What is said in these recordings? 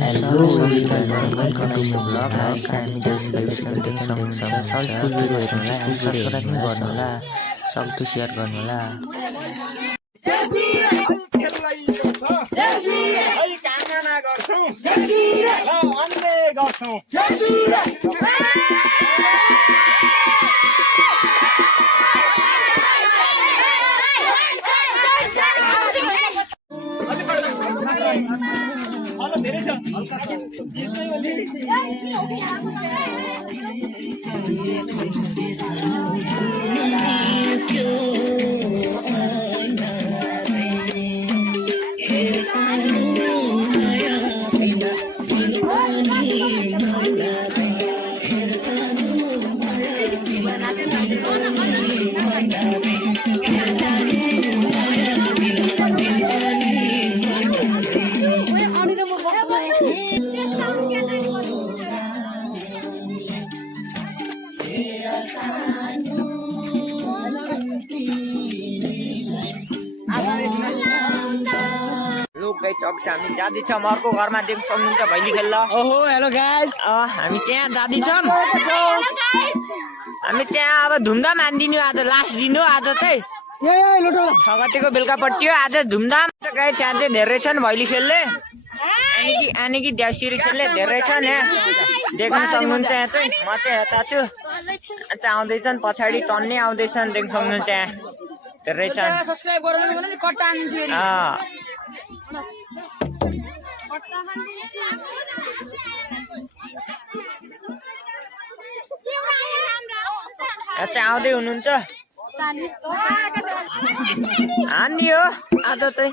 Hello subscriber कति blog हामी फुल video हेर्नुलाई अनि सब्सक्राइब पनि गर्नु होला, सक्दो शेयर गर्नु होला। हामी जाँदैछौँ अर्को घरमा, देख्न सक्नुहुन्छ भैली खेल्न। ओहो हेलो गाइस, हामी चाहिँ जाँदैछौँ। हामी चाहिँ अब धुमधाम हान्दिनु, आज लास्ट दिन हो। आज चाहिँ 6 गतेको बेलुकापट्टि हो आज धुमधाम। गाइस यहाँ चाहिँ धेरै छन् भैली खेल्ने, अनि कि देउसी खेल्ने धेरै छन्। यहाँ देख्न सक्नुहुन्छ। यहाँ चाहिँ म चाहिँ यता छु, चाहिँ आउँदैछन् पछाडि टन्ने आउँदैछन्, देख्न सक्नुहुन्छ। यहाँ धेरै छन्। चाहिँ आउँदै हुनुहुन्छ हान्ने हो आज चाहिँ।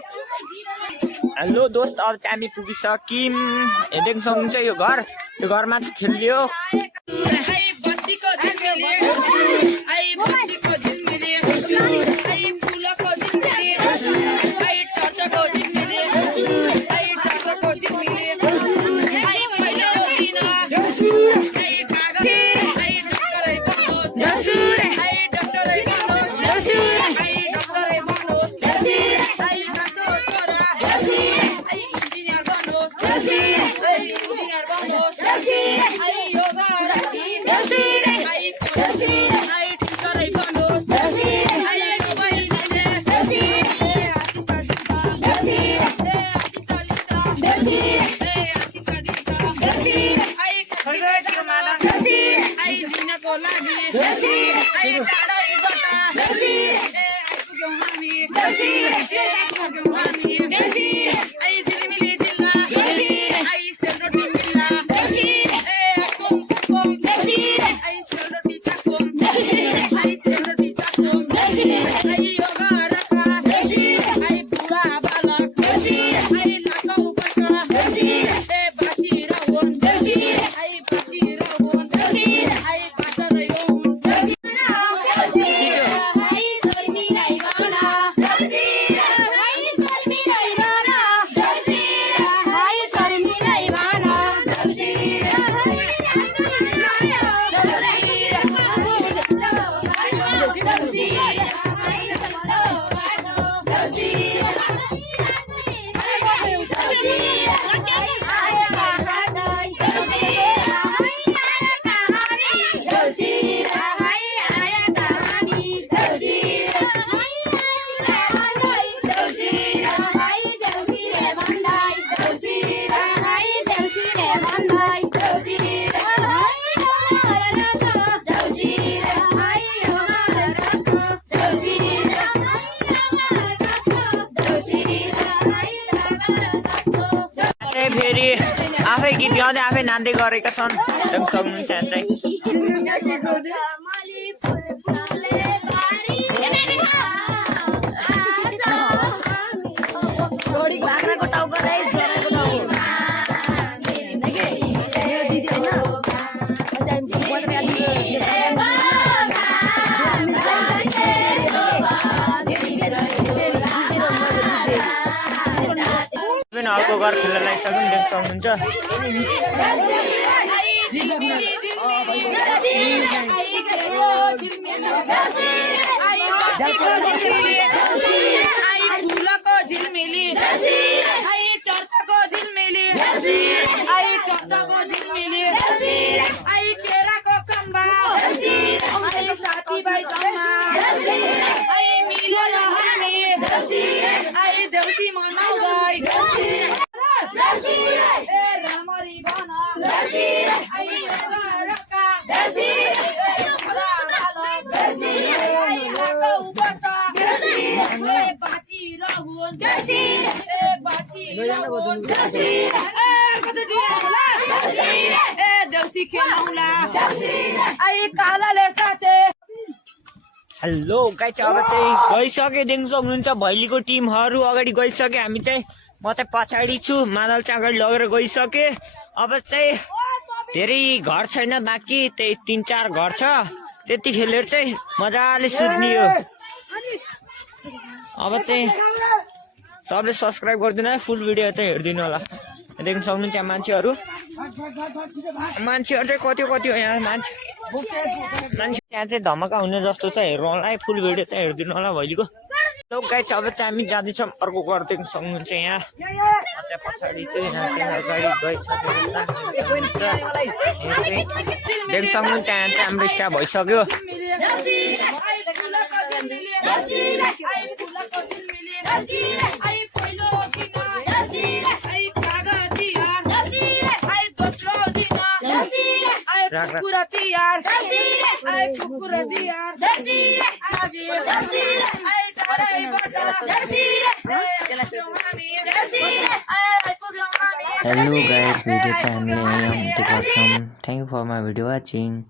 हेलो दोस्त, अब चाहिँ हामी पुगिसक्यौँ। देख्न सक्नुहुन्छ यो घरमा चाहिँ खेलियो। फेरि आफै गीत गाउँदै आफै नाच्दै गरेका छन्। सक्नुहुन्छ चाहिँ अर्को घर खेल्न लागिसक्यो नि, देख्न सक्नुहुन्छ। को झिलमिली आई टक्टको झिलमिली आई केराको कम्बा आई साथीभाइ जम्मा आई मिलेर हामी आई देउसी मनाउँदै ए रामरी बन आई रका आई हाका उबर्छ ए बाची रहुन ए बाची रहुन ए कतडी होला ए देउसी खेलौला आई कालाले साचे हेलो गाइस अब चाहिँ गइसके देख्न सक्नुहुन्छ भैलीको टिमहरू अगाडि गइसके हामी चाहिँ म चाहिँ पछाडि छु मादल चाहिँ अगाडि लगेर गइसके अब चाहिँ धेरै घर छैन बाँकी त्यही 3-4 घर छ त्यति खेलेर चाहिँ मजाले सुत्ने हो अब चाहिँ सबले सब्स्क्राइब गरिदिनु है फुल भिडियो चाहिँ हेरिदिनु होला देख्न सक्नुहुन्छ मान्छेहरू चाहिँ कति हो यहाँ मान्छे त्यहाँ चाहिँ धमाका हुने जस्तो चाहिँ हेर्नु होला है फुल भिडियो चाहिँ हेरिदिनु होला भैलीको लोक गाइस अब चाहिँ हामी जाँदैछौँ अर्को घर देख्न सक्नुहुन्छ यहाँ पछाडि चाहिँ यहाँ चाहिँ अगाडि गइसकेको छ देख्न सक्नुहुन्छ यहाँ चाहिँ हाम्रो स्टाफ भइसक्यो Hello guys, video channel. Thank you for my video watching.